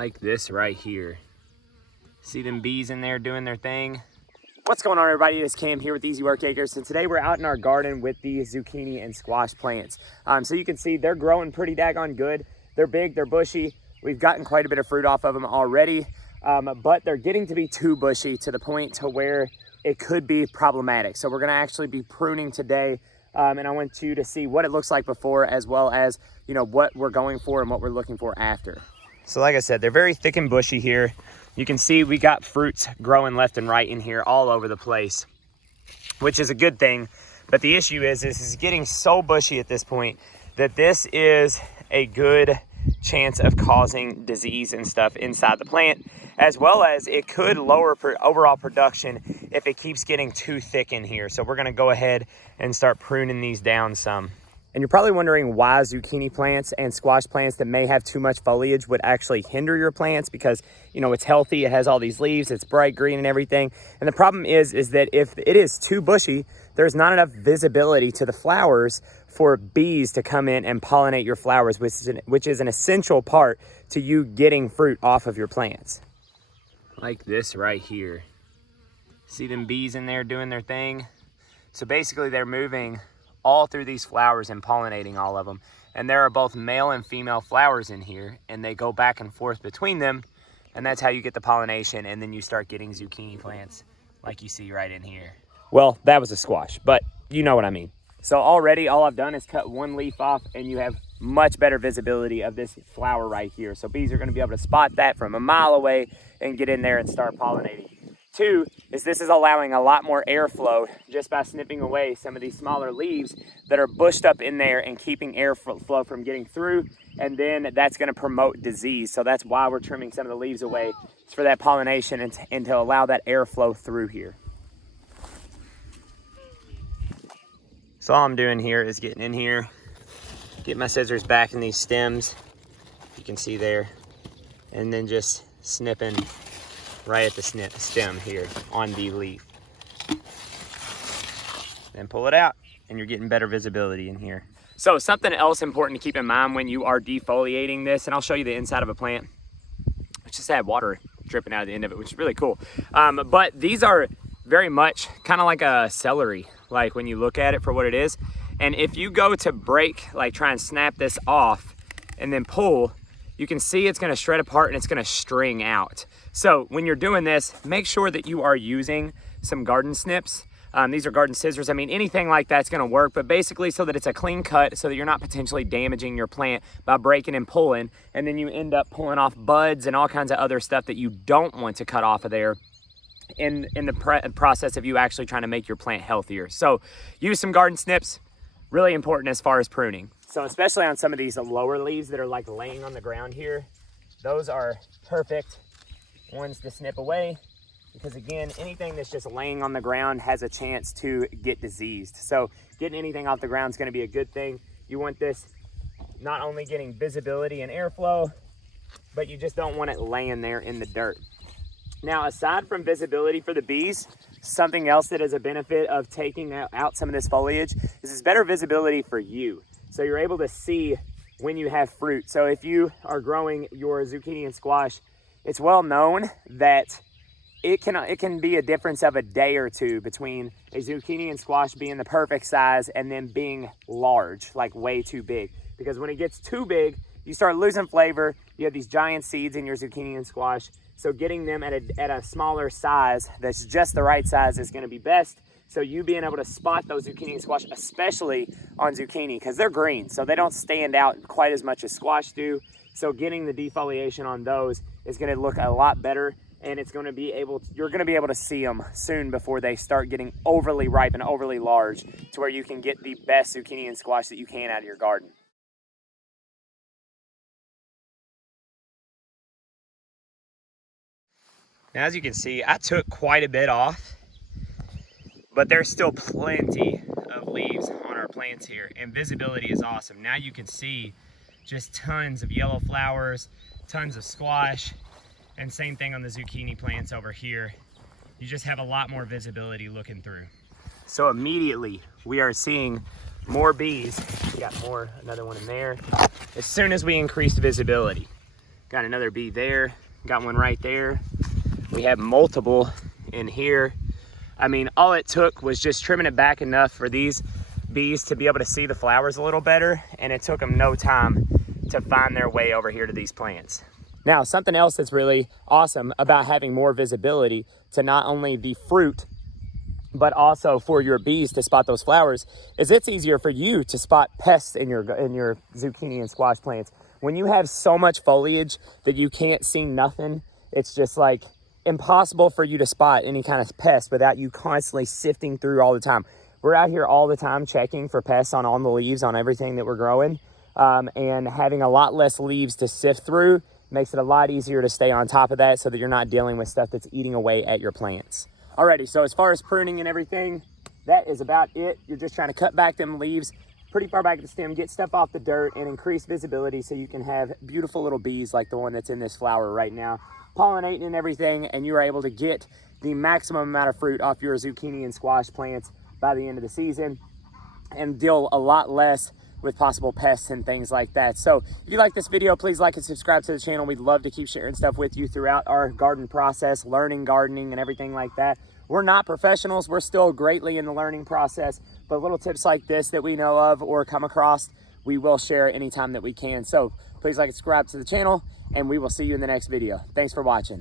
like this right here. See them bees in there doing their thing? What's going on, everybody? It's Cam here with Easy Work Acres, and today we're out in our garden with the zucchini and squash plants. So you can see they're growing pretty daggone good. They're big, they're bushy. We've gotten quite a bit of fruit off of them already, but they're getting to be too bushy to the point to where it could be problematic. So we're gonna actually be pruning today, and I want you to see what it looks like before, as well as, you know, what we're going for and what we're looking for after. So like I said, they're very thick and bushy here. You can see we got fruits growing left and right in here all over the place, which is a good thing. But the issue is this is getting so bushy at this point that this is a good chance of causing disease and stuff inside the plant, as well as it could lower overall production if it keeps getting too thick in here. So we're gonna go ahead and start pruning these down some. And you're probably wondering why zucchini plants and squash plants that may have too much foliage would actually hinder your plants, because, you know, it's healthy, it has all these leaves, it's bright green and everything. And the problem is that if it is too bushy, there's not enough visibility to the flowers for bees to come in and pollinate your flowers, which is an essential part to you getting fruit off of your plants. Like this right here. See them bees in there doing their thing? So basically they're moving all through these flowers and pollinating all of them. And there are both male and female flowers in here, and they go back and forth between them, and that's how you get the pollination, and then you start getting zucchini plants like you see right in here. Well, that was a squash, but you know what I mean. So already all I've done is cut one leaf off, and you have much better visibility of this flower right here. So bees are gonna be able to spot that from a mile away and get in there and start pollinating. Two is this is allowing a lot more airflow just by snipping away some of these smaller leaves that are bushed up in there and keeping airflow from getting through, and then that's going to promote disease. So that's why we're trimming some of the leaves away. It's for that pollination and to allow that airflow through here. So all I'm doing here is getting in here, get my scissors back in these stems, you can see there, and then just snipping right at the stem here on the leaf. Then pull it out and you're getting better visibility in here. So something else important to keep in mind when you are defoliating this, and I'll show you the inside of a plant. It's just had water dripping out of the end of it, which is really cool. But these are very much kind of like a celery, like when you look at it for what it is. And if you go to break, like try and snap this off and then pull, you can see it's gonna shred apart and it's gonna string out. So when you're doing this, make sure that you are using some garden snips. These are garden scissors. I mean, anything like that's gonna work, but basically so that it's a clean cut, so that you're not potentially damaging your plant by breaking and pulling, and then you end up pulling off buds and all kinds of other stuff that you don't want to cut off of there in the process of you actually trying to make your plant healthier. So use some garden snips, really important as far as pruning. So especially on some of these lower leaves that are like laying on the ground here, those are perfect ones to snip away, because again, anything that's just laying on the ground has a chance to get diseased. So getting anything off the ground is going to be a good thing. You want this not only getting visibility and airflow, but you just don't want it laying there in the dirt. Now, aside from visibility for the bees, something else that is a benefit of taking out some of this foliage is this better visibility for you. So you're able to see when you have fruit. So if you are growing your zucchini and squash, it's well known that it can be a difference of a day or two between a zucchini and squash being the perfect size and then being large, like way too big. Because when it gets too big, you start losing flavor. You have these giant seeds in your zucchini and squash. So getting them at a smaller size that's just the right size is gonna be best. So you being able to spot those zucchini and squash, especially on zucchini, because they're green, so they don't stand out quite as much as squash do. So getting the defoliation on those is gonna look a lot better, and it's gonna be you're gonna be able to see them soon before they start getting overly ripe and overly large, to where you can get the best zucchini and squash that you can out of your garden. Now, as you can see, I took quite a bit off, but there's still plenty of leaves on our plants here, and visibility is awesome. Now you can see just tons of yellow flowers, tons of squash, and same thing on the zucchini plants over here. You just have a lot more visibility looking through. So immediately we are seeing more bees. We got another one in there. As soon as we increased visibility. Got another bee there, got one right there. We have multiple in here. I mean, all it took was just trimming it back enough for these bees to be able to see the flowers a little better, and it took them no time to find their way over here to these plants. Now, something else that's really awesome about having more visibility to not only the fruit, but also for your bees to spot those flowers, is it's easier for you to spot pests in your zucchini and squash plants. When you have so much foliage that you can't see nothing, it's just like impossible for you to spot any kind of pest without you constantly sifting through all the time. We're out here all the time checking for pests on the leaves on everything that we're growing, and having a lot less leaves to sift through makes it a lot easier to stay on top of that so that you're not dealing with stuff that's eating away at your plants. Alrighty, so as far as pruning and everything, that is about it. You're just trying to cut back them leaves pretty far back at the stem, get stuff off the dirt, and increase visibility so you can have beautiful little bees like the one that's in this flower right now, pollinating and everything, and you are able to get the maximum amount of fruit off your zucchini and squash plants by the end of the season and deal a lot less with possible pests and things like that. So if you like this video, please like and subscribe to the channel. We'd love to keep sharing stuff with you throughout our garden process, learning gardening and everything like that. We're not professionals. We're still greatly in the learning process, but little tips like this that we know of or come across, we will share anytime that we can. So please like and subscribe to the channel, and we will see you in the next video. Thanks for watching.